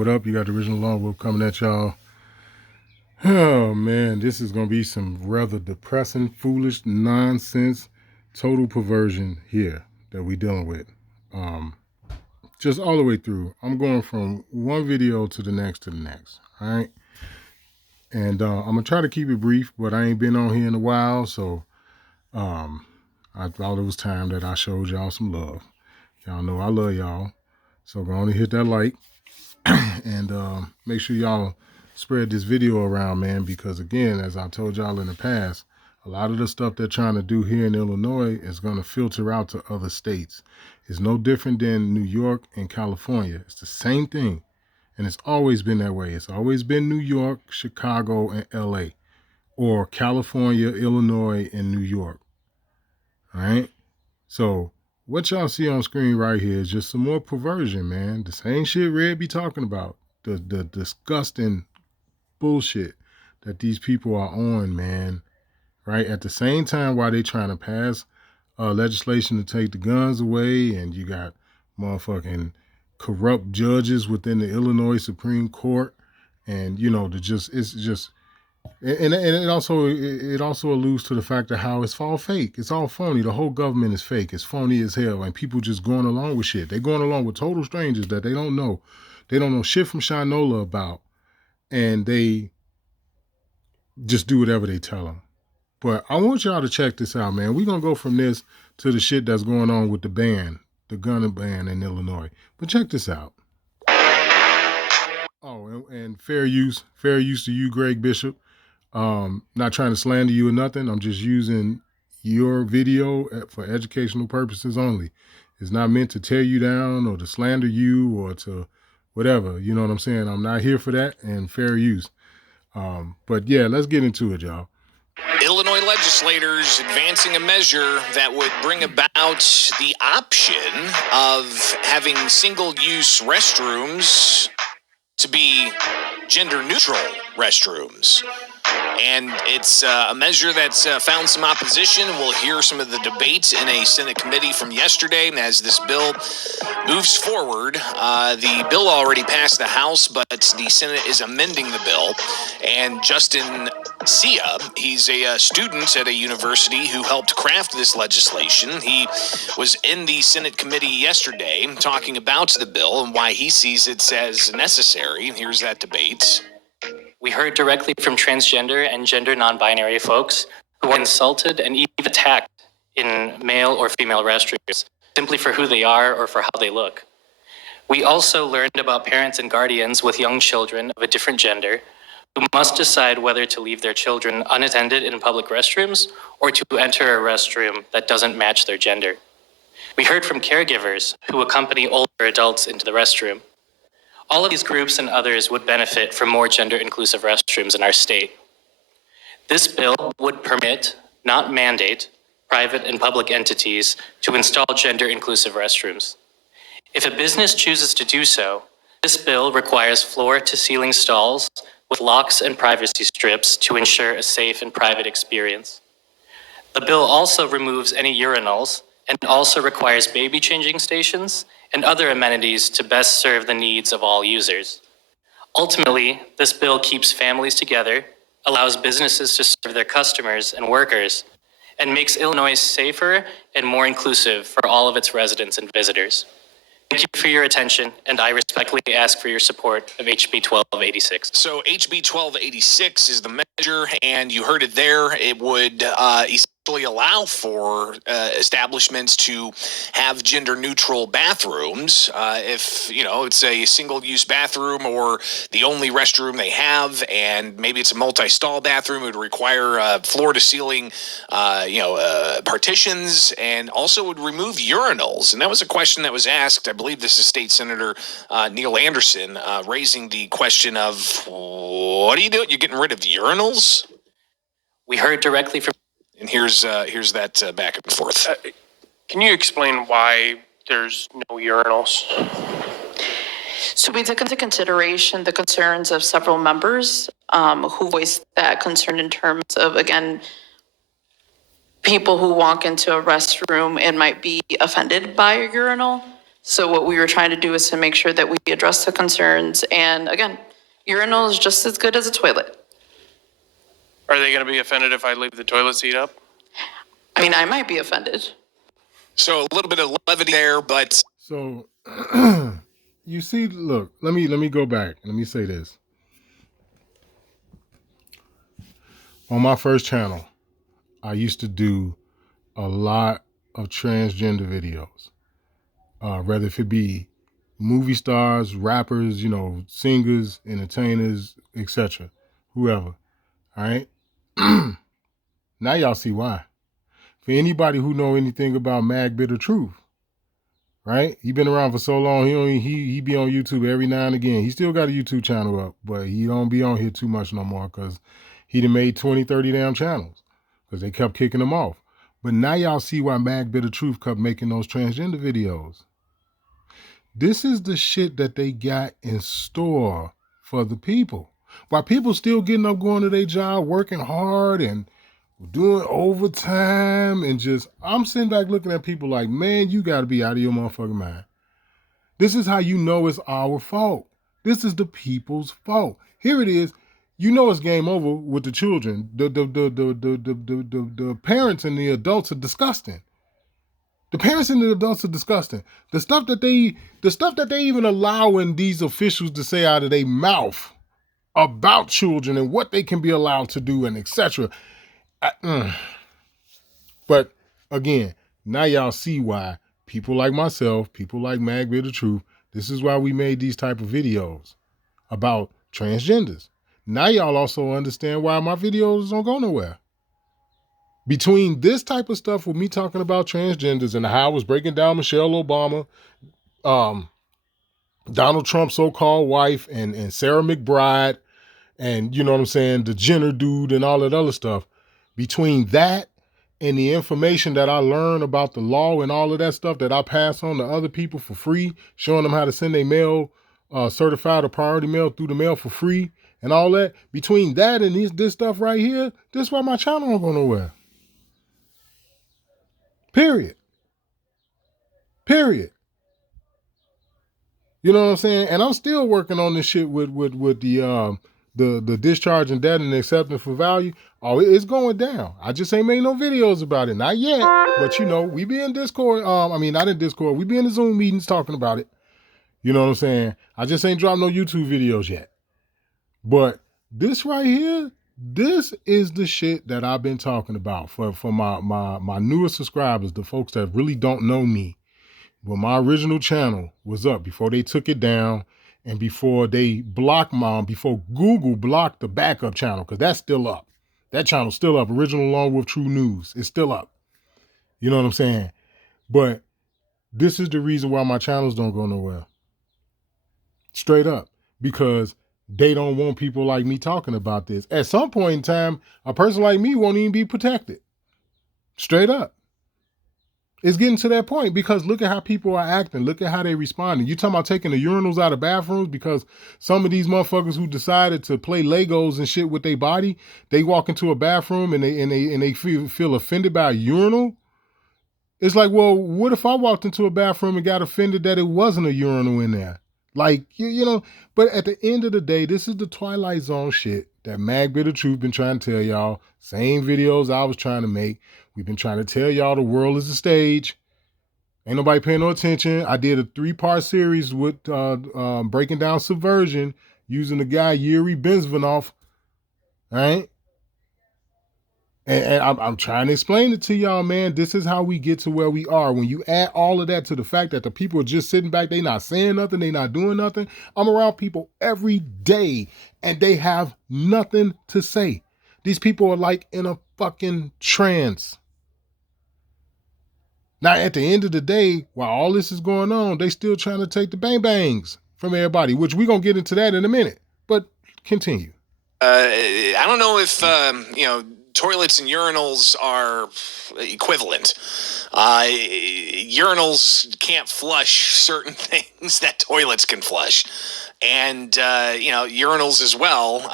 What up? You got the original Lone Wolf coming at y'all. Oh man, this is gonna be some rather depressing, foolish nonsense, total perversion here that we dealing with. Um, just all the way through. I'm going from one video to the next to the next. All right, and I'm gonna try to keep it brief, but I ain't been on here in a while, so um, I thought it was time that I showed y'all some love. Y'all know I love y'all, so go on and hit that like. And make sure y'all spread this video around, man, because again, as I told y'all in the past, a lot of the stuff they're trying to do here in Illinois is going to filter out to other states. It's no different than New York and California. It's the same thing, and it's always been that way. It's always been New York, Chicago, and LA, or California, Illinois, and New York. All right, so what y'all see on screen right here is just some more perversion, man. The same shit Red be talking about. The disgusting bullshit that these people are on, man. Right? At the same time, while they trying to pass legislation to take the guns away, and you got motherfucking corrupt judges within the Illinois Supreme Court, and you know, it's just and it also alludes to the fact of how it's all fake. It's all phony. The whole government is fake. It's phony as hell, and people just going along with shit. They're going along with total strangers that they don't know. They don't know shit from Shinola about, and they just do whatever they tell them. But I want y'all to check this out, man. We're gonna go from this to the shit that's going on with the ban, the gun ban in Illinois. But check this out. Oh, and fair use to you, Greg Bishop. Not trying to slander you or nothing. I'm just using your video for educational purposes only. It's not meant to tear you down or to slander you or to whatever. You know what I'm saying? I'm not here for that, and fair use. But yeah, let's get into it, y'all. Illinois legislators advancing a measure that would bring about the option of having single-use restrooms to be gender-neutral restrooms. And it's a measure that's found some opposition. We'll hear some of the debate in a Senate committee from yesterday as this bill moves forward. The bill already passed the House, but the Senate is amending the bill. And Justin Sia, he's a student at a university who helped craft this legislation. He was in the Senate committee yesterday talking about the bill and why he sees it as necessary. Here's that debate. We heard directly from transgender and gender non-binary folks who are insulted and even attacked in male or female restrooms simply for who they are or for how they look. We also learned about parents and guardians with young children of a different gender who must decide whether to leave their children unattended in public restrooms or to enter a restroom that doesn't match their gender. We heard from caregivers who accompany older adults into the restroom. All of these groups and others would benefit from more gender-inclusive restrooms in our state. This bill would permit, not mandate, private and public entities to install gender-inclusive restrooms. If a business chooses to do so, this bill requires floor-to-ceiling stalls with locks and privacy strips to ensure a safe and private experience. The bill also removes any urinals and also requires baby changing stations and other amenities to best serve the needs of all users. Ultimately, this bill keeps families together, allows businesses to serve their customers and workers, and makes Illinois safer and more inclusive for all of its residents and visitors. Thank you for your attention, and I respectfully ask for your support of HB 1286. So HB 1286 is the measure, and you heard it there. It would essentially allow for establishments to have gender-neutral bathrooms. If, you know, it's a single-use bathroom or the only restroom they have, and maybe it's a multi-stall bathroom, it would require floor-to-ceiling, partitions, and also would remove urinals. And that was a question that was asked. I believe this is State Senator Neil Anderson raising the question of, what are you doing? You're getting rid of urinals? We heard directly from... And here's that back and forth. Can you explain why there's no urinals? So we took into consideration the concerns of several members who voiced that concern in terms of, again, people who walk into a restroom and might be offended by a urinal. So what we were trying to do is to make sure that we address the concerns. And again, urinal is just as good as a toilet. Are they going to be offended if I leave the toilet seat up? I mean, I might be offended. So a little bit of levity there, but So you see, look, let me go back. Let me say this. On my first channel, I used to do a lot of transgender videos. Whether if it be movie stars, rappers, singers, entertainers, etc. Whoever. All right. Now y'all see why. For anybody who know anything about Mag Bitter Truth, right? He been around for so long. He be on YouTube every now and again. He still got a YouTube channel up, but he don't be on here too much no more because he done made 20, 30 damn channels because they kept kicking him off. But now y'all see why Mag Bitter Truth kept making those transgender videos. This is the shit that they got in store for the people. While people still getting up, going to their job, working hard and doing overtime and I'm sitting back looking at people like, man, you got to be out of your motherfucking mind. This is how you know it's our fault. This is the people's fault. Here it is. You know it's game over with the children. The parents and the adults are disgusting. The parents and the adults are disgusting. The stuff that they even allowing these officials to say out of their mouth about children and what they can be allowed to do and etc. But again, now y'all see why people like myself, people like Mag Bitter Truth, this is why we made these type of videos about transgenders. Now y'all also understand why my videos don't go nowhere. Between this type of stuff with me talking about transgenders and how I was breaking down Michelle Obama, Donald Trump's so-called wife and Sarah McBride and, you know what I'm saying, the Jenner dude and all that other stuff, between that and the information that I learned about the law and all of that stuff that I pass on to other people for free, showing them how to send their mail, certified or priority mail through the mail for free and all that, between that and this stuff right here, this is why my channel don't go nowhere. Period. You know what I'm saying? And I'm still working on this shit with the discharge and debt and acceptance for value. Oh, it's going down. I just ain't made no videos about it. Not yet. But we be in Discord. Not in Discord. We be in the Zoom meetings talking about it. You know what I'm saying? I just ain't dropped no YouTube videos yet. But this right here, this is the shit that I've been talking about for my newer subscribers, the folks that really don't know me. When my original channel was up, before they took it down and before they before Google blocked the backup channel, because that's still up. That channel's still up. Original Along with True News. It's still up. You know what I'm saying? But this is the reason why my channels don't go nowhere. Straight up. Because they don't want people like me talking about this. At some point in time, a person like me won't even be protected. Straight up. It's getting to that point because look at how people are acting. Look at how they responding. You talking about taking the urinals out of bathrooms because some of these motherfuckers who decided to play Legos and shit with their body, they walk into a bathroom and they feel offended by a urinal. It's like, well, what if I walked into a bathroom and got offended that it wasn't a urinal in there? Like, but at the end of the day, this is the Twilight Zone shit that Mag Bitter Truth been trying to tell y'all. Same videos I was trying to make. We've been trying to tell y'all the world is a stage. Ain't nobody paying no attention. I did a 3-part series with breaking down subversion using the guy Yuri Bezmenov. All right? And I'm trying to explain it to y'all, man. This is how we get to where we are. When you add all of that to the fact that the people are just sitting back, they not saying nothing, they not doing nothing. I'm around people every day, and they have nothing to say. These people are like in a fucking trance. Now, at the end of the day, while all this is going on, they still trying to take the bang bangs from everybody, which we're going to get into that in a minute. But continue. I don't know if, toilets and urinals are equivalent. Urinals can't flush certain things that toilets can flush. and urinals as well,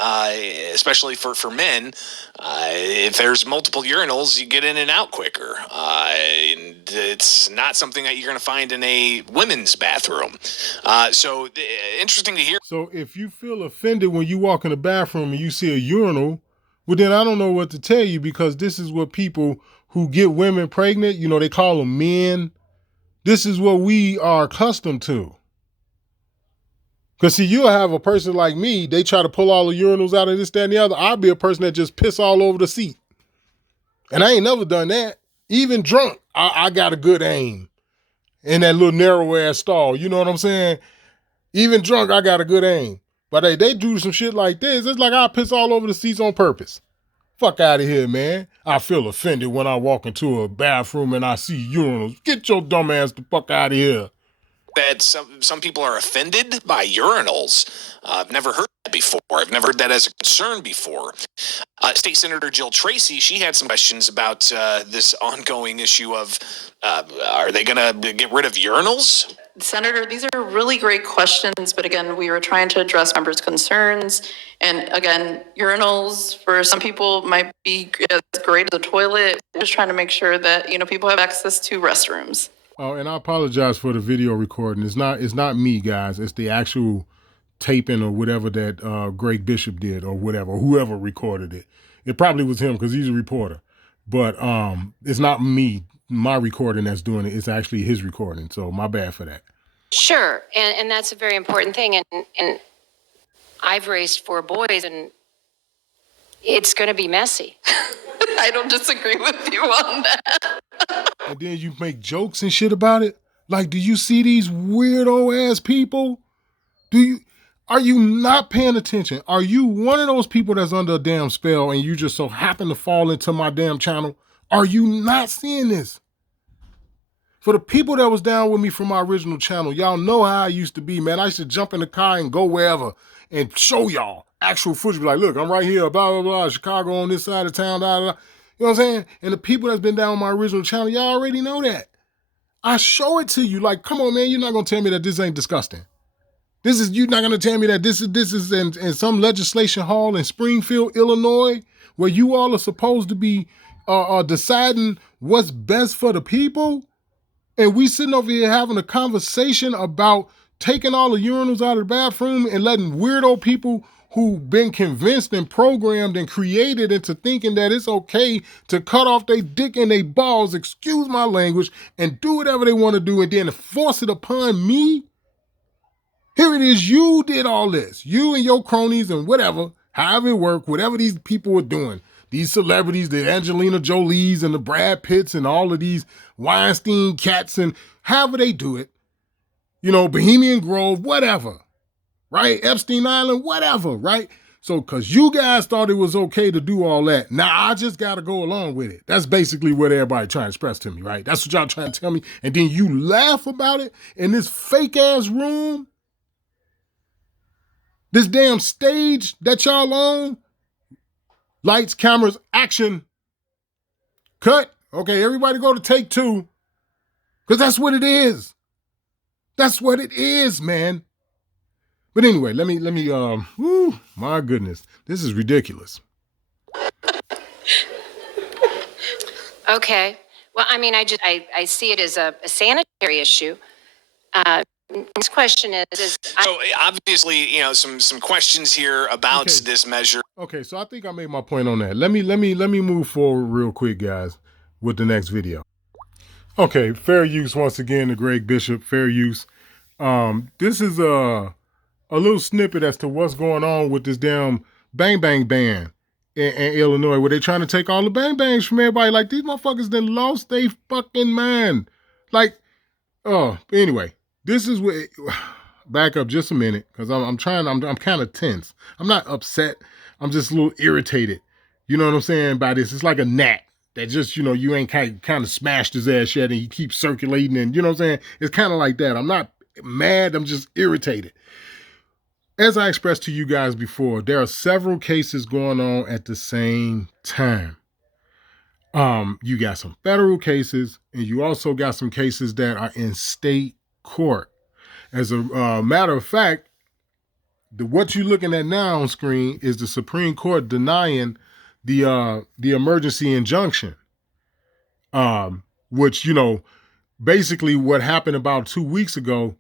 especially for men. If there's multiple urinals, you get in and out quicker. And it's not something that you're going to find in a women's bathroom. So interesting to hear. So if you feel offended when you walk in the bathroom and you see a urinal, well, then I don't know what to tell you, because this is what people who get women pregnant, they call them men. This is what we are accustomed to. Because see, you'll have a person like me, they try to pull all the urinals out of this, that, and the other. I'll be a person that just piss all over the seat. And I ain't never done that. Even drunk, I got a good aim in that little narrow ass stall. You know what I'm saying? Even drunk, I got a good aim. But hey, they do some shit like this. It's like I piss all over the seats on purpose. Fuck out of here, man. I feel offended when I walk into a bathroom and I see urinals. Get your dumb ass the fuck out of here. That some people are offended by urinals. I've never heard that before. I've never heard that as a concern before. State Senator Jill Tracy, she had some questions about this ongoing issue of are they going to get rid of urinals? Senator, these are really great questions, but again, we were trying to address members' concerns. And again, urinals for some people might be as great as a toilet. We're just trying to make sure that, people have access to restrooms. Oh, and I apologize for the video recording. It's not me, guys. It's the actual taping or whatever that Greg Bishop did or whatever, whoever recorded it. It probably was him because he's a reporter. But it's not me, my recording that's doing it. It's actually his recording. So my bad for that. Sure. And that's a very important thing. And I've raised 4 boys, and it's going to be messy. I don't disagree with you on that. And then you make jokes and shit about it. Like, do you see these weirdo ass people? Are you not paying attention? Are you one of those people that's under a damn spell and you just so happen to fall into my damn channel? Are you not seeing this? For the people that was down with me from my original channel, y'all know how I used to be, man. I used to jump in the car and go wherever and show y'all actual footage. Be like, look, I'm right here, blah, blah, blah, Chicago on this side of town, blah, blah, blah. You know what I'm saying? And the people that's been down on my original channel, y'all already know that. I show it to you. Like, come on, man, you're not going to tell me that this ain't disgusting. You're not going to tell me that this is in some legislation hall in Springfield, Illinois, where you all are supposed to be deciding what's best for the people. And we sitting over here having a conversation about taking all the urinals out of the bathroom and letting weirdo people who've been convinced and programmed and created into thinking that it's okay to cut off their dick and their balls, excuse my language, and do whatever they want to do and then force it upon me. Here it is, you did all this. You and your cronies and whatever, however it worked, whatever these people were doing. These celebrities, the Angelina Jolies and the Brad Pitts and all of these Weinstein cats and however they do it. Bohemian Grove, whatever. Right? Epstein Island, whatever, right? So, because you guys thought it was okay to do all that, now I just got to go along with it. That's basically what everybody trying to express to me, right? That's what y'all trying to tell me. And then you laugh about it in this fake-ass room. This damn stage that y'all on. Lights, cameras, action. Cut. Okay, everybody go to take 2. Because that's what it is. That's what it is, man. But anyway, let me, my goodness, this is ridiculous. Okay. Well, I mean, I see it as a sanitary issue. This question is so obviously, some questions here about this measure. Okay, so I think I made my point on that. Let me move forward real quick, guys, with the next video. Okay, fair use once again to Greg Bishop, fair use. This is a little snippet as to what's going on with this damn bang bang ban in Illinois, where they're trying to take all the bang bangs from everybody. Like, these motherfuckers done lost their fucking mind. Like, anyway, this is what, back up just a minute, because I'm kind of tense. I'm not upset. I'm just a little irritated. You know what I'm saying by this? It's like a gnat that just, you ain't kind of smashed his ass yet and he keeps circulating and, you know what I'm saying? It's kind of like that. I'm not mad. I'm just irritated. As I expressed to you guys before, there are several cases going on at the same time. You got some federal cases and you also got some cases that are in state court. As a matter of fact, what you're looking at now on screen is the Supreme Court denying the emergency injunction, which, you know, basically what happened about 2 weeks ago.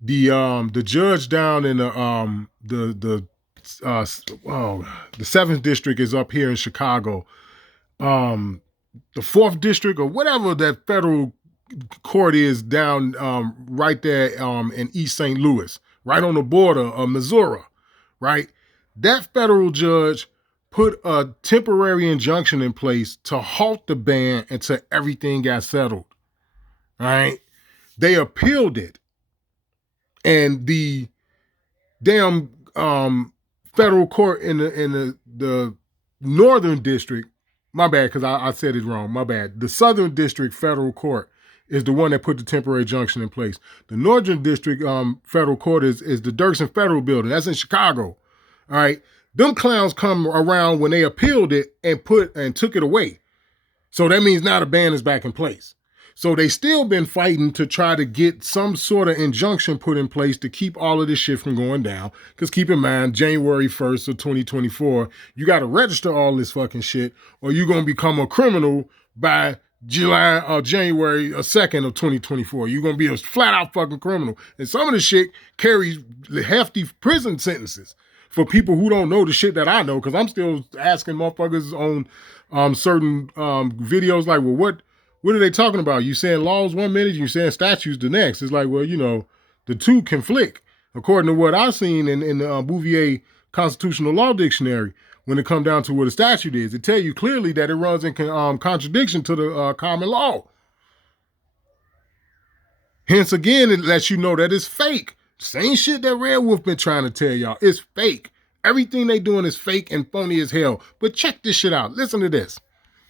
The judge down in the 7th district is up here in Chicago. The 4th district or whatever that federal court is down right there in East St. Louis, right on the border of Missouri, right? That federal judge put a temporary injunction in place to halt the ban until everything got settled, right? They appealed it. And the damn federal court in the northern district, my bad, because I said it wrong, my bad. The southern district federal court is the one that put the temporary injunction in place. The northern district federal court is the Dirksen Federal Building. That's in Chicago. All right. Them clowns come around when they appealed it and took it away. So that means now the ban is back in place. So they still been fighting to try to get some sort of injunction put in place to keep all of this shit from going down. Because keep in mind, January 1st of 2024, you got to register all this fucking shit or you're going to become a criminal by January 2nd of 2024. You're going to be a flat out fucking criminal. And some of the shit carries hefty prison sentences for people who don't know the shit that I know. Because I'm still asking motherfuckers on certain videos like, well, what are they talking about? You saying laws 1 minute, you saying statutes the next. It's like, well, you know, the two conflict. According to what I've seen in the Bouvier Constitutional Law Dictionary, when it comes down to what a statute is, it tell you clearly that it runs in contradiction to the common law. Hence, again, it lets you know that it's fake. Same shit that Red Wolf been trying to tell y'all. It's fake. Everything they doing is fake and phony as hell. But check this shit out. Listen to this.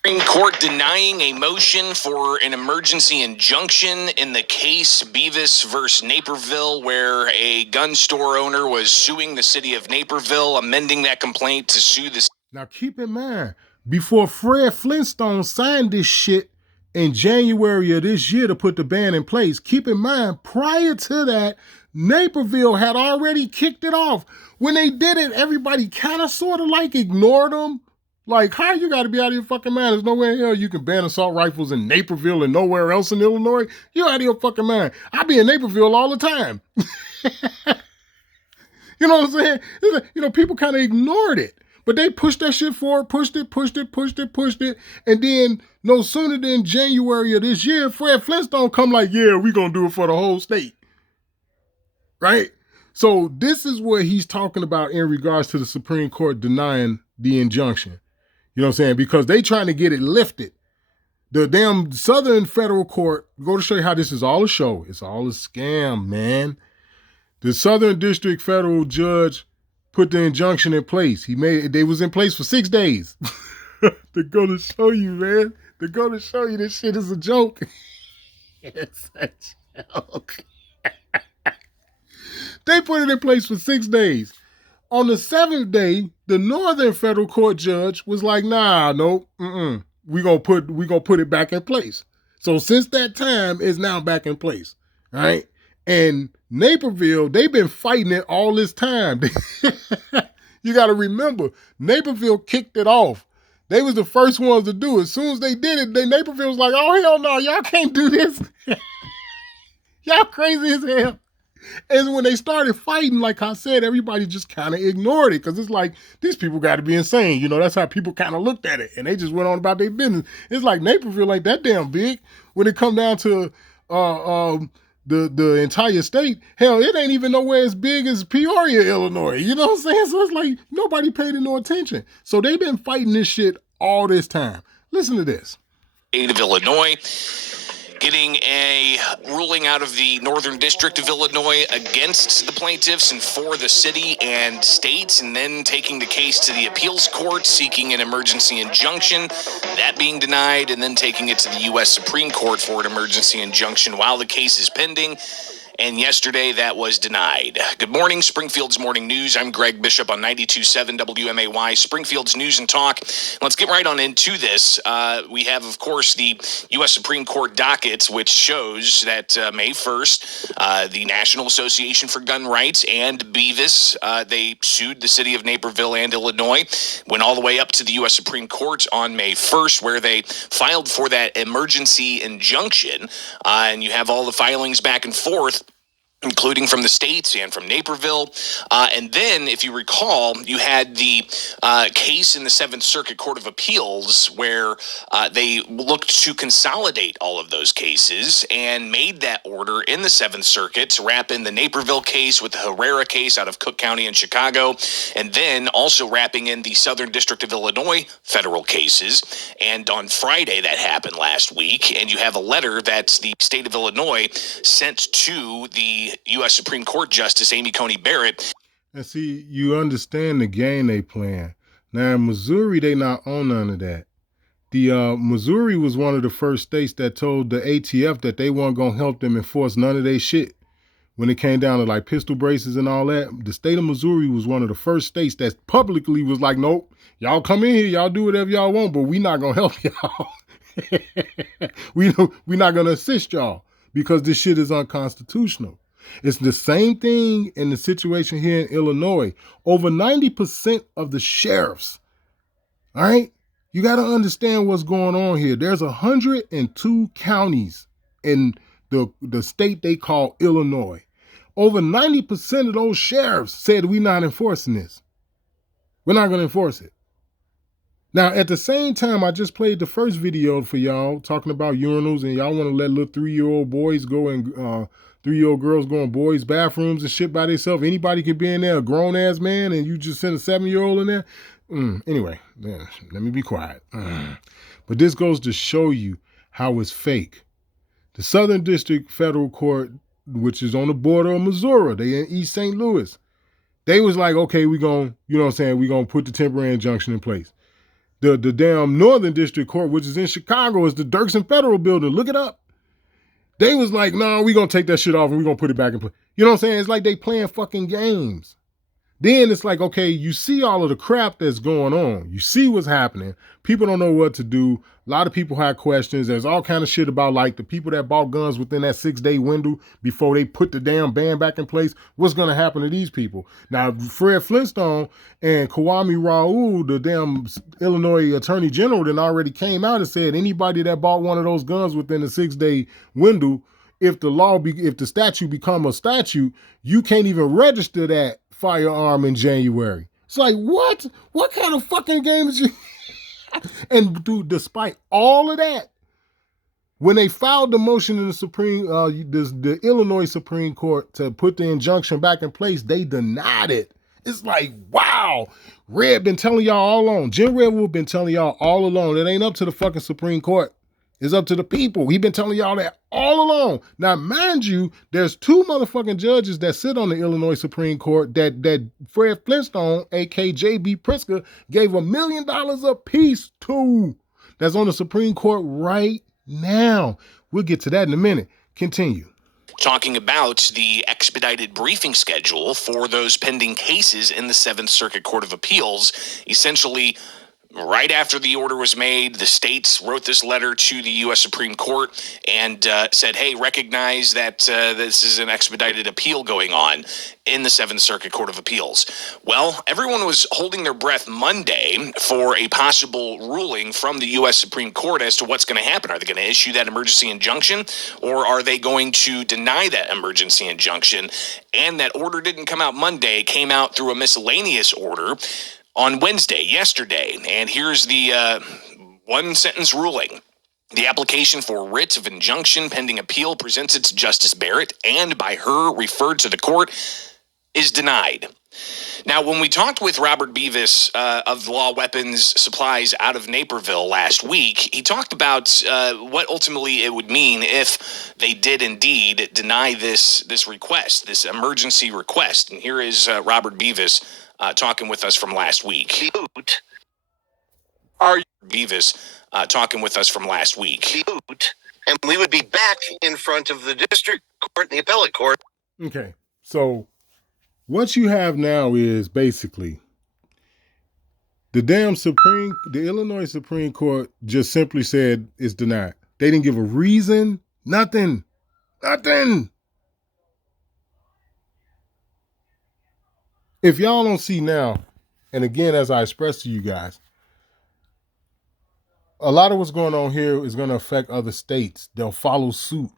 Supreme Court denying a motion for an emergency injunction in the case Beavis versus Naperville, where a gun store owner was suing the city of Naperville, amending that complaint to sue the. Now keep in mind, before Fred Flintstone signed this shit in January of this year to put the ban in place, keep in mind, prior to that, Naperville had already kicked it off. When they did it, everybody kind of sort of like ignored them. Like, how you got to be out of your fucking mind? There's nowhere in hell you can ban assault rifles in Naperville and nowhere else in Illinois. You out of your fucking mind. I be in Naperville all the time. You know what I'm saying? Like, you know, people kind of ignored it. But they pushed that shit forward, pushed it. And then no sooner than January of this year, Fred Flintstone come like, yeah, we going to do it for the whole state. Right? So this is what he's talking about in regards to the Supreme Court denying the injunction. You know what I'm saying? Because they trying to get it lifted. The damn Southern Federal Court, go to show you how this is all a show. It's all a scam, man. The Southern District Federal Judge put the injunction in place. They was in place for 6 days. To go to show you, man. To go to show you this shit is a joke. It's a joke. They put it in place for 6 days. On the 7th day, the Northern Federal Court judge was like, nah, no, we gonna put it back in place. So since that time, it's now back in place, right? And Naperville, they've been fighting it all this time. You got to remember, Naperville kicked it off. They was the first ones to do it. As soon as they did it, Naperville was like, oh, hell no, y'all can't do this. Y'all crazy as hell. And when they started fighting, like I said, everybody just kind of ignored it because it's like, these people got to be insane. You know, that's how people kind of looked at it. And they just went on about their business. It's like Naperville ain't that damn big. When it come down to the entire state, hell, it ain't even nowhere as big as Peoria, Illinois. You know what I'm saying? So it's like nobody paid it no attention. So they've been fighting this shit all this time. Listen to this. State of Illinois getting a ruling out of the Northern District of Illinois against the plaintiffs and for the city and state, and then taking the case to the appeals court, seeking an emergency injunction, that being denied, and then taking it to the U.S. Supreme Court for an emergency injunction while the case is pending. And yesterday that was denied. Good morning, Springfield's Morning News. I'm Greg Bishop on 92.7 WMAY, Springfield's News and Talk. Let's get right on into this. We have, of course, the U.S. Supreme Court docket, which shows that May 1st, the National Association for Gun Rights and Beavis, they sued the city of Naperville and Illinois, went all the way up to the U.S. Supreme Court on May 1st, where they filed for that emergency injunction. And you have all the filings back and forth, including from the states and from Naperville. And then, if you recall, you had the case in the Seventh Circuit Court of Appeals where they looked to consolidate all of those cases and made that order in the Seventh Circuit to wrap in the Naperville case with the Herrera case out of Cook County in Chicago, and then also wrapping in the Southern District of Illinois federal cases. And on Friday, that happened last week, and you have a letter that the state of Illinois sent to the U.S. Supreme Court Justice Amy Coney Barrett. And see, you understand the game they playing. Now in Missouri, they not on none of that. The Missouri was one of the first states that told the ATF that they weren't gonna help them enforce none of their shit. When it came down to like pistol braces and all that, the state of Missouri was one of the first states that publicly was like, nope, y'all come in here, y'all do whatever y'all want, but we not gonna help y'all. we not gonna assist y'all because this shit is unconstitutional. It's the same thing in the situation here in Illinois. Over 90% of the sheriffs, all right? You got to understand what's going on here. There's 102 counties in the state they call Illinois. Over 90% of those sheriffs said we're not enforcing this. We're not going to enforce it. Now, at the same time, I just played the first video for y'all talking about urinals, and y'all want to let little 3-year-old boys go and 3-year-old girls go in boys' bathrooms and shit by themselves. Anybody can be in there, a grown-ass man, and you just send a 7-year-old in there? Anyway, let me be quiet. But this goes to show you how it's fake. The Southern District Federal Court, which is on the border of Missouri, they in East St. Louis, they was like, okay, we going to put the temporary injunction in place. The damn Northern District Court, which is in Chicago, is the Dirksen Federal Building. Look it up. They was like, no, we're going to take that shit off and we're going to put it back in place. You know what I'm saying? It's like they playing fucking games. Then it's like, okay, you see all of the crap that's going on. You see what's happening. People don't know what to do. A lot of people have questions. There's all kind of shit about like the people that bought guns within that 6-day window before they put the damn ban back in place. What's going to happen to these people? Now, Fred Flintstone and Kwame Raoul, the damn Illinois Attorney General, then already came out and said anybody that bought one of those guns within the 6-day window, if the statute become a statute, you can't even register that firearm in January. It's like, what? What kind of fucking game is you? And dude, despite all of that, when they filed the motion in the Illinois Supreme Court to put the injunction back in place, they denied it. It's like, wow. Red been telling y'all all along. Jim Redwood been telling y'all all along. It ain't up to the fucking Supreme Court. It's up to the people. He been telling y'all that all along. Now, mind you, there's 2 motherfucking judges that sit on the Illinois Supreme Court that Fred Flintstone, a.k.a. J.B. Pritzker, gave $1 million apiece to. That's on the Supreme Court right now. We'll get to that in a minute. Continue. Talking about the expedited briefing schedule for those pending cases in the Seventh Circuit Court of Appeals. Essentially, right after the order was made, the states wrote this letter to the U.S. Supreme Court and said, hey, recognize that this is an expedited appeal going on in the Seventh Circuit Court of Appeals. Well, everyone was holding their breath Monday for a possible ruling from the U.S. Supreme Court as to what's going to happen. Are they going to issue that emergency injunction, or are they going to deny that emergency injunction? And that order didn't come out Monday. It came out through a miscellaneous order on Wednesday, yesterday, and here's the one-sentence ruling. The application for writ of injunction pending appeal presented to Justice Barrett and by her referred to the court is denied. Now, when we talked with Robert Beavis of Law Weapons Supplies out of Naperville last week, he talked about what ultimately it would mean if they did indeed deny this request, this emergency request. And here is Robert Beavis talking with us from last week. Beavis talking with us from last week. And we would be back in front of the district court and the appellate court. Okay, so what you have now is basically the Illinois Supreme Court just simply said it's denied. They didn't give a reason, nothing. If y'all don't see now, and again, as I expressed to you guys, a lot of what's going on here is going to affect other states. They'll follow suit.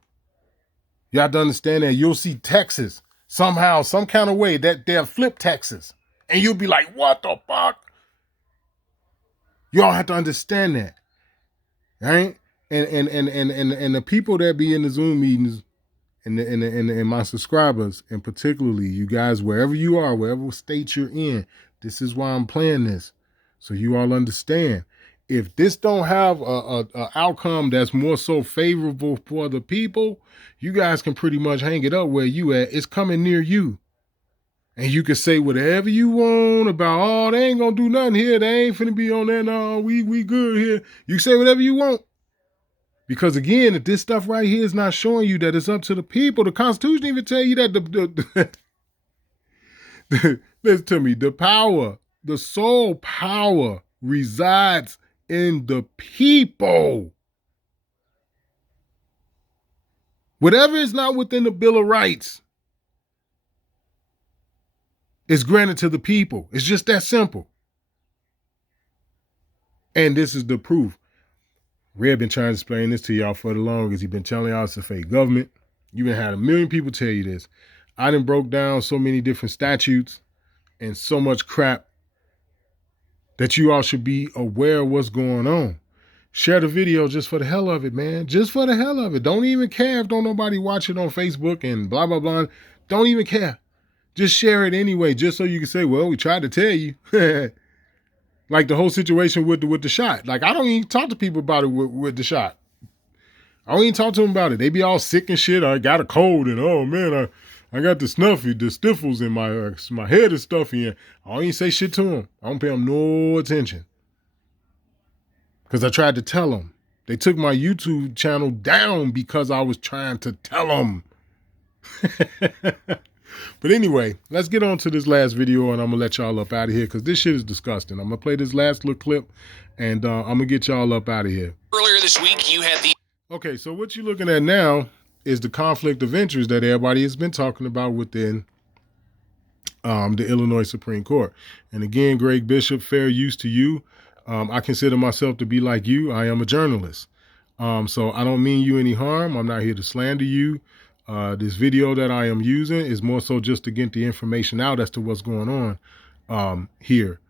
You have to understand that. You'll see Texas somehow, some kind of way that they'll flip Texas. And you'll be like, what the fuck? Y'all have to understand that. Right? And the people that be in the Zoom meetings and my subscribers, and particularly you guys, wherever you are, wherever state you're in, this is why I'm playing this. So you all understand. If this don't have a outcome that's more so favorable for the people, you guys can pretty much hang it up where you at. It's coming near you. And you can say whatever you want about, oh, they ain't gonna do nothing here. They ain't finna be on that. No, we good here. You say whatever you want. Because again, if this stuff right here is not showing you that it's up to the people, the Constitution even tell you that listen to me, the power, the sole power resides in the people. Whatever is not within the Bill of Rights is granted to the people. It's just that simple. And this is the proof. Red been trying to explain this to y'all for the longest. He been telling y'all it's a fake government. You been had a million people tell you this. I done broke down so many different statutes and so much crap that you all should be aware of what's going on. Share the video just for the hell of it, man. Just for the hell of it. Don't even care if don't nobody watch it on Facebook and blah, blah, blah. Don't even care. Just share it anyway, just so you can say, well, we tried to tell you. Like the whole situation with the shot. Like, I don't even talk to people about it with the shot. I don't even talk to them about it. They be all sick and shit. I got a cold and, oh, man, I got the stiffles in my head is stuffy. And I don't even say shit to them. I don't pay them no attention. Because I tried to tell them. They took my YouTube channel down because I was trying to tell them. But anyway, let's get on to this last video and I'm going to let y'all up out of here because this shit is disgusting. I'm going to play this last little clip and I'm going to get y'all up out of here. Earlier this week, you had the... Okay, so what you're looking at now is the conflict of interest that everybody has been talking about within the Illinois Supreme Court. And again, Greg Bishop, fair use to you. I consider myself to be like you. I am a journalist. So I don't mean you any harm. I'm not here to slander you. This video that I am using is more so just to get the information out as to what's going on here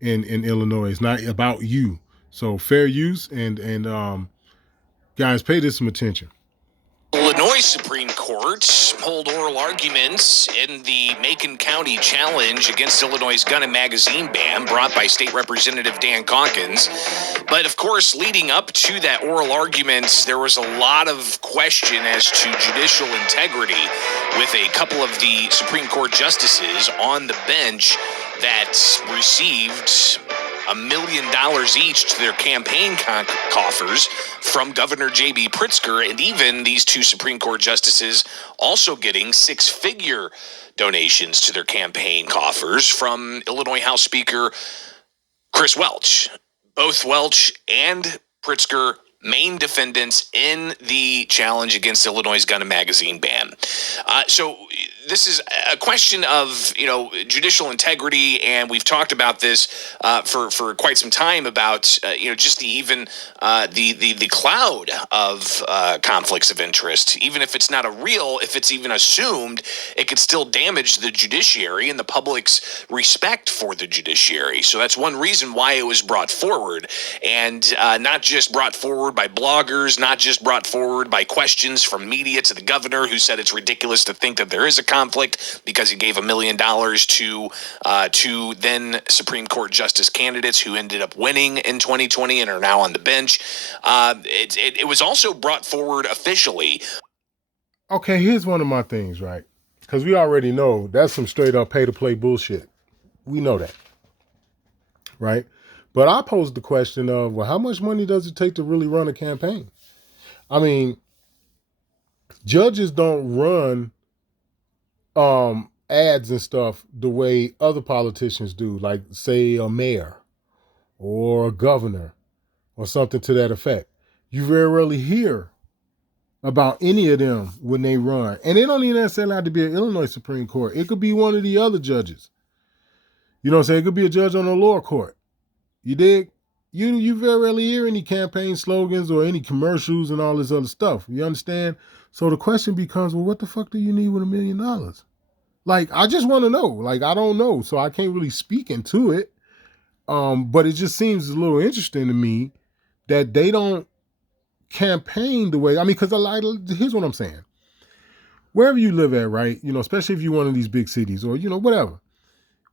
in Illinois. It's not about you. So fair use and guys, pay this some attention. Illinois Supreme Court hold oral arguments in the Macon County challenge against Illinois' gun and magazine ban brought by State Representative Dan Calkins. But of course, leading up to that oral argument, there was a lot of question as to judicial integrity with a couple of the Supreme Court justices on the bench that received $1 million each to their campaign coffers from Governor J.B. Pritzker, and even these two Supreme Court justices also getting six-figure donations to their campaign coffers from Illinois House Speaker Chris Welch. Both Welch and Pritzker main defendants in the challenge against Illinois' gun and magazine ban. So this is a question of, judicial integrity, and we've talked about this for quite some time about, just the cloud of conflicts of interest. Even if it's not if it's even assumed, it could still damage the judiciary and the public's respect for the judiciary. So that's one reason why it was brought forward, and not just brought forward by bloggers, not just brought forward by questions from media to the governor, who said it's ridiculous to think that there is a conflict because he gave $1 million to then Supreme Court justice candidates who ended up winning in 2020 and are now on the bench. It was also brought forward officially. Okay, here's one of my things, right? Because we already know that's some straight up pay to play bullshit. We know that, right? But I posed the question of, well, how much money does it take to really run a campaign? I mean, Judges don't run ads and stuff the way other politicians do, like say a mayor or a governor or something to that effect. You very rarely hear about any of them when they run. And it don't even necessarily have to be an Illinois Supreme Court. It could be one of the other judges. You know what I'm saying? It could be a judge on the lower court. You dig? You very rarely hear any campaign slogans or any commercials and all this other stuff. You understand? So the question becomes, well, what the fuck do you need with $1 million? Like, I just want to know. Like, I don't know. So I can't really speak into it. But it just seems a little interesting to me that they don't campaign the way, I mean, because here's what I'm saying. Wherever you live at, right? You know, especially if you're one of these big cities or, you know, whatever.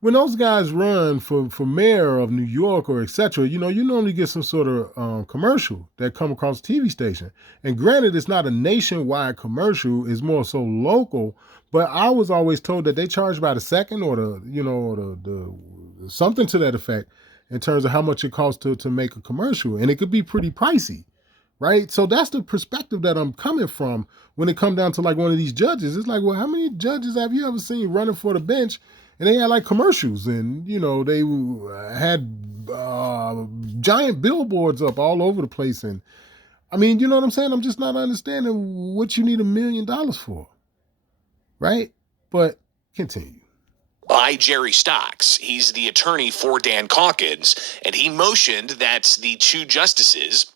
When those guys run for mayor of New York or etc., you know, you normally get some sort of commercial that come across the TV station. And granted, it's not a nationwide commercial; it's more so local. But I was always told that they charge by the second or the something to that effect in terms of how much it costs to make a commercial, and it could be pretty pricey, right? So that's the perspective that I'm coming from when it comes down to like one of these judges. It's like, well, how many judges have you ever seen running for the bench? And they had like commercials and, you know, they had giant billboards up all over the place. And I mean, you know what I'm saying? I'm just not understanding what you need $1 million for. Right? But continue. By Jerry Stocks. He's the attorney for Dan Calkins, and he motioned that the two justices,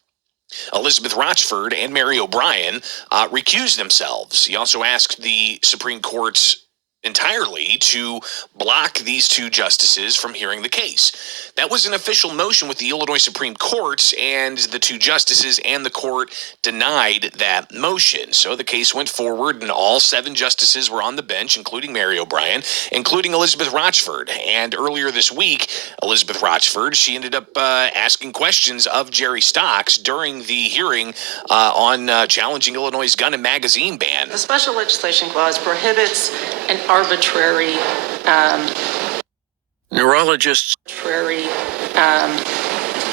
Elizabeth Rochford and Mary O'Brien, recuse themselves. He also asked the Supreme Court entirely to block these two justices from hearing the case. That was an official motion with the Illinois Supreme Court, and the two justices and the court denied that motion. So the case went forward, and all 7 justices were on the bench, including Mary O'Brien, including Elizabeth Rochford. And earlier this week, Elizabeth Rochford, she ended up asking questions of Jerry Stocks during the hearing on challenging Illinois' gun and magazine ban. The special legislation clause prohibits an arbitrary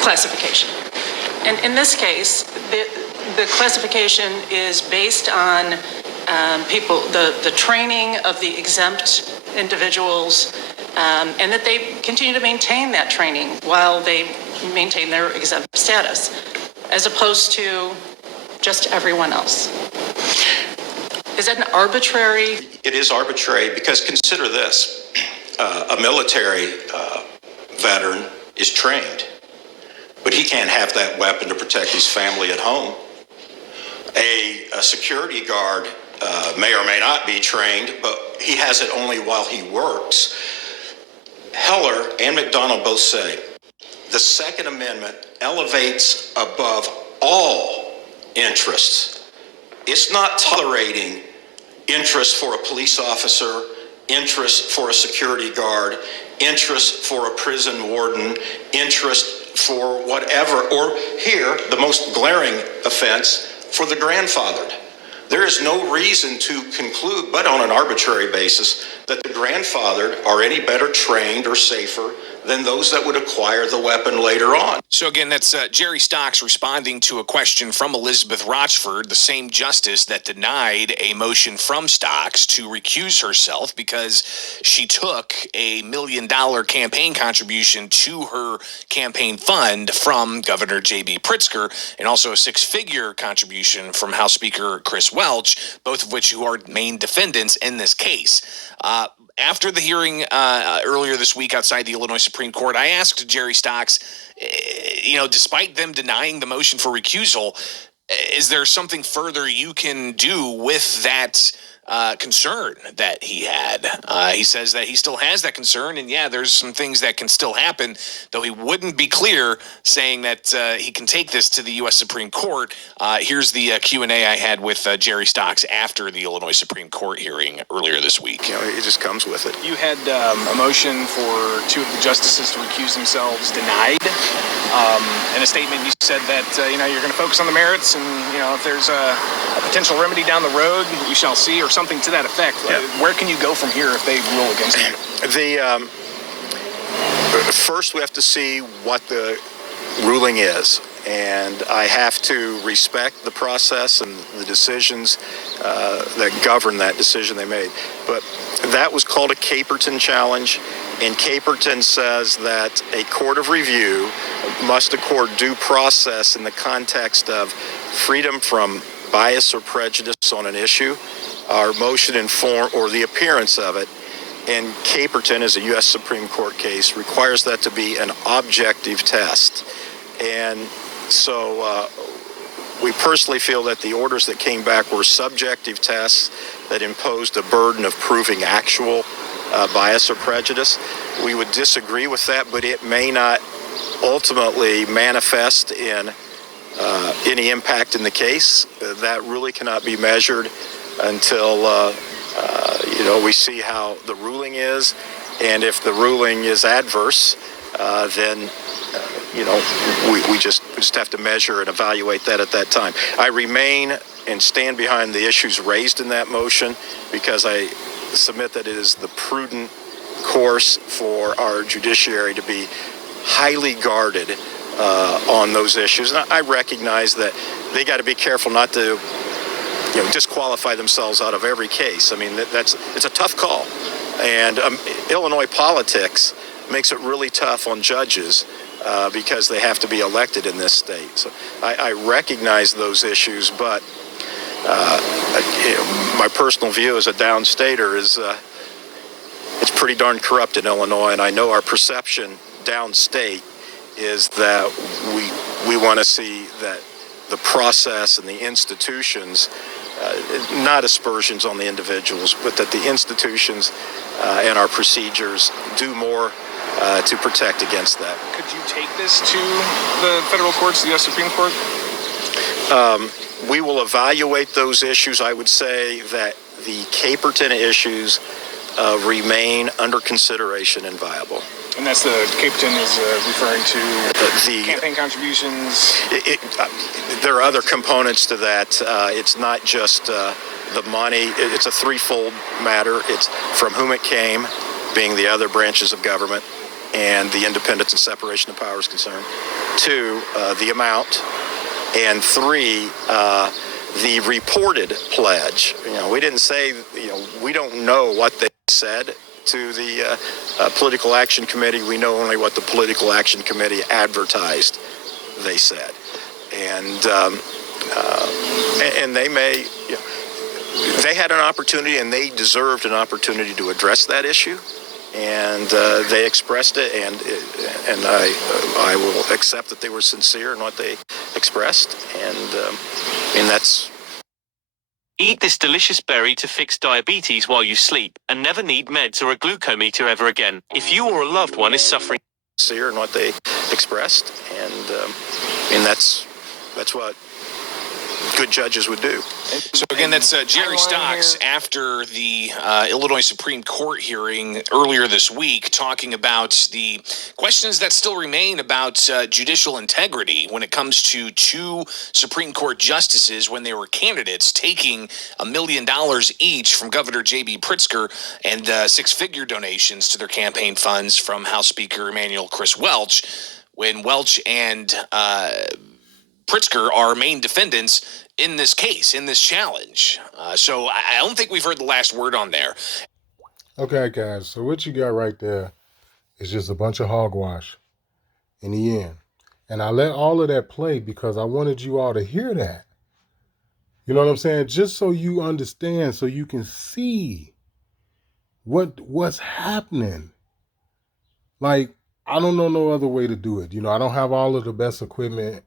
classification. And in this case, the classification is based on the training of the exempt individuals, and that they continue to maintain that training while they maintain their exempt status, as opposed to just everyone else. Is that an arbitrary? It is arbitrary because consider this. A military veteran is trained, but he can't have that weapon to protect his family at home. A security guard may or may not be trained, but he has it only while he works. Heller and McDonald both say the Second Amendment elevates above all interests. It's not tolerating interest for a police officer, interest for a security guard, interest for a prison warden, interest for whatever, or here, the most glaring offense, for the grandfathered. There is no reason to conclude, but on an arbitrary basis, that the grandfathered are any better trained or safer than those that would acquire the weapon later on. So again, that's Jerry Stocks responding to a question from Elizabeth Rochford, the same justice that denied a motion from Stocks to recuse herself because she took $1 million campaign contribution to her campaign fund from Governor J.B. Pritzker, and also a 6-figure contribution from House Speaker Chris Welch, both of which who are main defendants in this case. After the hearing earlier this week outside the Illinois Supreme Court, I asked Jerry Stocks, despite them denying the motion for recusal, is there something further you can do with that concern that he had? He says that he still has that concern, and yeah, there's some things that can still happen, though he wouldn't be clear saying that he can take this to the U.S. Supreme Court. Here's the Q&A I had with Jerry Stocks after the Illinois Supreme Court hearing earlier this week. It just comes with it. You had a motion for 2 of the justices to recuse themselves denied. In a statement, you said that, you're going to focus on the merits, and, if there's a potential remedy down the road, we shall see, or something to that effect. Yeah. Where can you go from here if they rule against you? First, we have to see what the ruling is. and I have to respect the process and the decisions that govern that decision they made. But that was called a Caperton challenge, and Caperton says that a court of review must accord due process in the context of freedom from bias or prejudice on an issue, our motion in form, or the appearance of it. And Caperton, as a U.S. Supreme Court case, requires that to be an objective test. And so we personally feel that the orders that came back were subjective tests that imposed a burden of proving actual bias or prejudice. We would disagree with that, but it may not ultimately manifest in any impact in the case. That really cannot be measured until we see how the ruling is, and if the ruling is adverse, then we just have to measure and evaluate that at that time. I remain and stand behind the issues raised in that motion because I submit that it is the prudent course for our judiciary to be highly guarded on those issues. And I recognize that they got to be careful not to disqualify themselves out of every case. I mean, it's a tough call. And Illinois politics makes it really tough on judges because they have to be elected in this state. So I recognize those issues, but my personal view as a downstater is it's pretty darn corrupt in Illinois, and I know our perception downstate is that we want to see that the process and the institutions, not aspersions on the individuals, but that the institutions and our procedures do more to protect against that. Could you take this to the federal courts, the U.S. Supreme Court? We will evaluate those issues. I would say that the Caperton issues remain under consideration and viable. And that's the Caperton is referring to the campaign contributions. There are other components to that. It's not just the money. It's a threefold matter. It's from whom it came, being the other branches of government, and the independence and separation of powers concerned. 2, the amount, and 3, the reported pledge. We didn't say. We don't know what they said to the Political Action Committee. We know only what the Political Action Committee advertised they said. And they may, they had an opportunity and they deserved an opportunity to address that issue. And they expressed it, and I will accept that they were sincere in what they expressed. And that's. Eat this delicious berry to fix diabetes while you sleep and never need meds or a glucometer ever again. If you or a loved one is suffering. Sincere in what they expressed, and that's what good judges would do. So again, that's Jerry Stocks after the Illinois Supreme Court hearing earlier this week, talking about the questions that still remain about judicial integrity when it comes to 2 Supreme Court justices when they were candidates taking $1 million each from Governor J.B. Pritzker and 6-figure donations to their campaign funds from House Speaker Emanuel Chris Welch, when Welch and Pritzker are main defendants in this case, in this challenge. So I don't think we've heard the last word on there. Okay, guys. So what you got right there is just a bunch of hogwash in the end. And I let all of that play because I wanted you all to hear that. You know what I'm saying? Just so you understand, so you can see what's happening. Like, I don't know no other way to do it. I don't have all of the best equipment,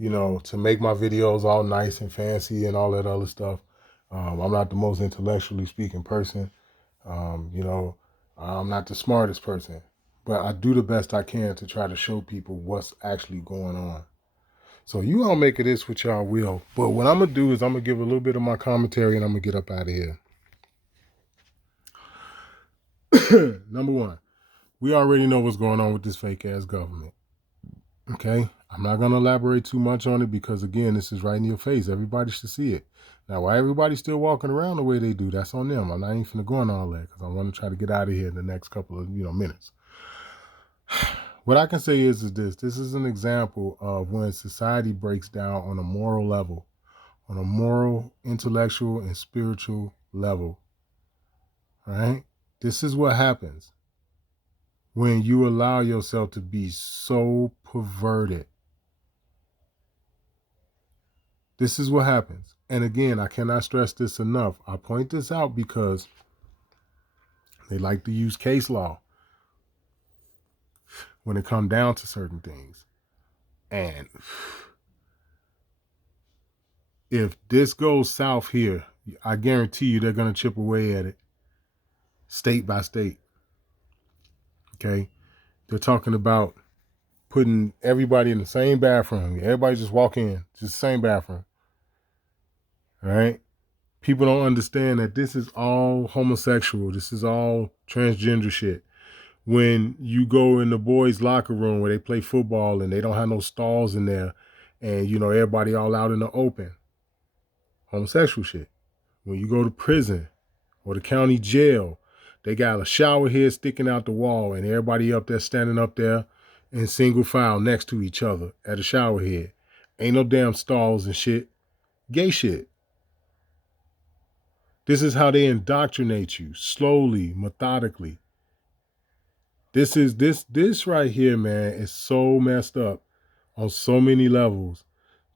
to make my videos all nice and fancy and all that other stuff. I'm not the most intellectually speaking person. I'm not the smartest person, but I do the best I can to try to show people what's actually going on. So you all make of this what y'all will. But what I'm going to do is I'm going to give a little bit of my commentary and I'm going to get up out of here. Number 1, we already know what's going on with this fake ass government. Okay? I'm not going to elaborate too much on it because, again, this is right in your face. Everybody should see it. Now, why everybody's still walking around the way they do, that's on them. I'm not even going to go on all that because I want to try to get out of here in the next couple of minutes. What I can say is this. This is an example of when society breaks down on a moral level, on a moral, intellectual, and spiritual level. All right? This is what happens when you allow yourself to be so perverted. This is what happens. And again, I cannot stress this enough. I point this out because they like to use case law when it comes down to certain things. And if this goes south here, I guarantee you they're going to chip away at it state by state. Okay? They're talking about putting everybody in the same bathroom. Everybody just walk in, just the same bathroom. All right? People don't understand that this is all homosexual. This is all transgender shit. When you go in the boys' locker room where they play football and they don't have no stalls in there and, you know, everybody all out in the open. Homosexual shit. When you go to prison or the county jail, they got a shower head sticking out the wall and everybody up there standing up there in single file next to each other at a shower head. Ain't no damn stalls and shit. Gay shit. This is how they indoctrinate you, slowly, methodically. This right here, man, is so messed up on so many levels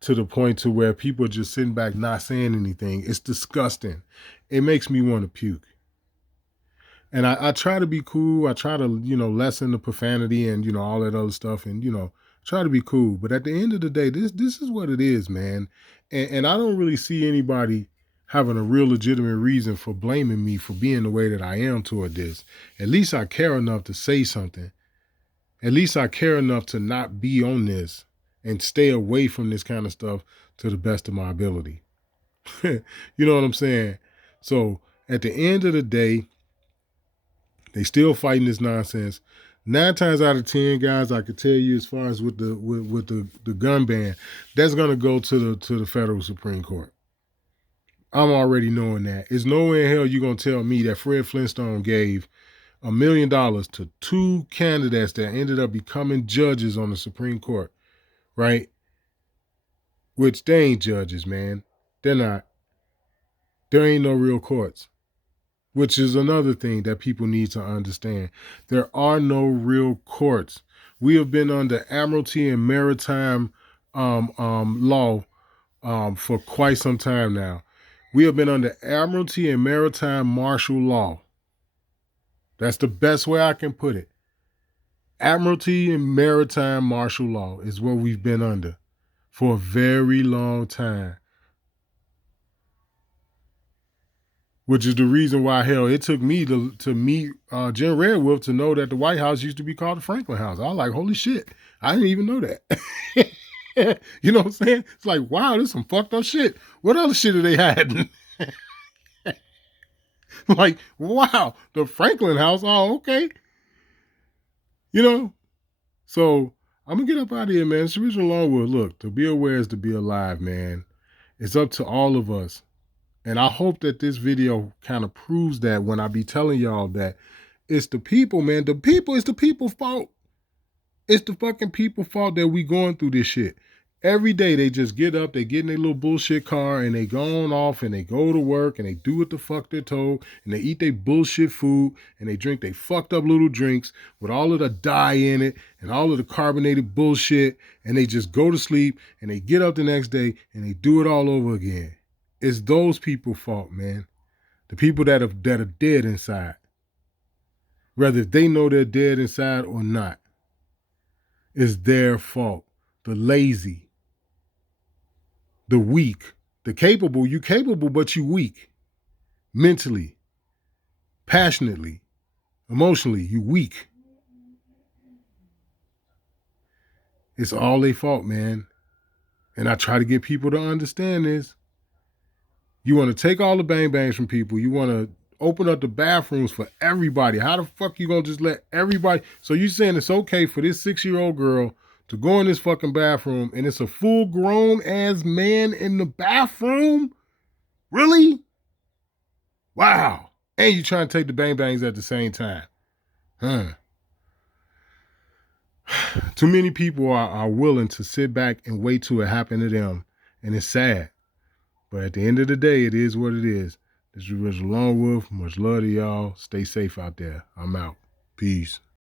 to the point to where people are just sitting back not saying anything. It's disgusting. It makes me want to puke. And I try to be cool. I try to, you know, lessen the profanity and, you know, all that other stuff and, you know, try to be cool. But at the end of the day, this is what it is, man. And I don't really see anybody having a real legitimate reason for blaming me for being the way that I am toward this. At least I care enough to say something. At least I care enough to not be on this and stay away from this kind of stuff to the best of my ability. You know what I'm saying? So at the end of the day, they still fighting this nonsense. 9 times out of 10, guys, I could tell you as far as with the gun ban, that's gonna go to the federal Supreme Court. I'm already knowing that. There's no way in hell you're going to tell me that Fred Flintstone gave $1 million to 2 candidates that ended up becoming judges on the Supreme Court, right? Which they ain't judges, man. They're not. There ain't no real courts, which is another thing that people need to understand. There are no real courts. We have been under Admiralty and Maritime law for quite some time now. We have been under Admiralty and Maritime Martial Law. That's the best way I can put it. Admiralty and Maritime Martial Law is what we've been under for a very long time. Which is the reason why, hell, it took me to meet Jen Red Wolf to know that the White House used to be called the Franklin House. I was like, holy shit, I didn't even know that. You know what I'm saying? It's like, wow, this is some fucked up shit. What other shit are they hiding? Like, wow, the Franklin House. Oh, okay. You know? So I'm going to get up out of here, man. It's Richard Longwood. Look, to be aware is to be alive, man. It's up to all of us. And I hope that this video kind of proves that when I be telling y'all that it's the people, man. The people, it's the people's fault. It's the fucking people's fault that we going through this shit. Every day they just get up, they get in their little bullshit car and they go on off and they go to work and they do what the fuck they're told and they eat their bullshit food and they drink their fucked up little drinks with all of the dye in it and all of the carbonated bullshit and they just go to sleep and they get up the next day and they do it all over again. It's those people's fault, man. The people that are dead inside. Whether they know they're dead inside or not. It's their fault. The lazy. The weak. The capable. You capable, but you weak. Mentally. Passionately. Emotionally. You weak. It's all their fault, man. And I try to get people to understand this. You want to take all the bang bangs from people. You want to open up the bathrooms for everybody. How the fuck you going to just let everybody? So you saying it's okay for this 6-year-old girl to go in this fucking bathroom and it's a full grown ass man in the bathroom? Really? Wow. And you trying to take the bang bangs at the same time. Huh. too many people are willing to sit back and wait till it happen to them, and it's sad. But at the end of the day, it is what it is. This is Richard Longwolf. Much love to y'all. Stay safe out there. I'm out. Peace.